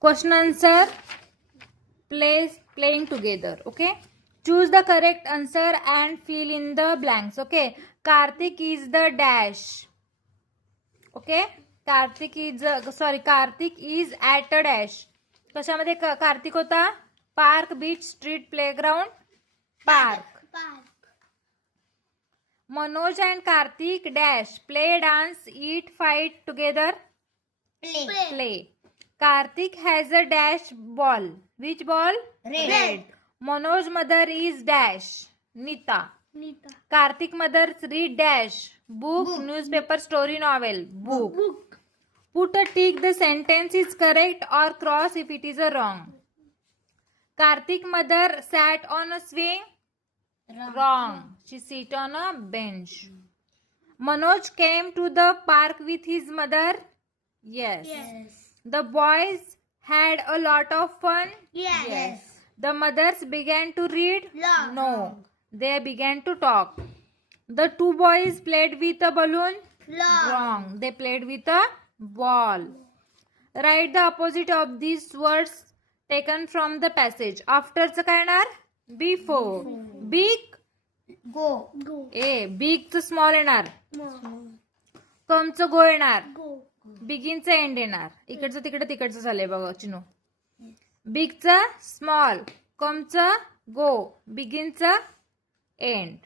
Question answer, playing together. Okay, choose the correct answer and fill in the blanks. Okay, Karthik is the dash. Okay, Karthik is at a dash. कशामध्ये कार्तिक होता? Park, beach, street, playground, park. Manoj and Karthik dash play, dance, eat, fight together. Play. Karthik has a dash ball. Which ball? Red. Manoj mother is dash. Nita. Karthik mother read dash. Book, newspaper, story, novel. Book. Put a tick, the sentence is correct, or cross if it is a wrong. Karthik mother sat on a swing. Wrong. She sit on a bench. Manoj came to the park with his mother. Yes. The boys had a lot of fun. Yes. The mothers began to read. No. They began to talk. The two boys played with a balloon. Wrong. They played with a ball. Write the opposite of these words taken from the passage. Afterचं काय येणार? Before. Big. Go. Bigचं small येणार. कमचं गो येणार. बिगिनचं and येणार. इकडचं तिकडचं झालंय बघा चिनू. बिगचं स्मॉल, कमचं गो, बिगिनचं एंड.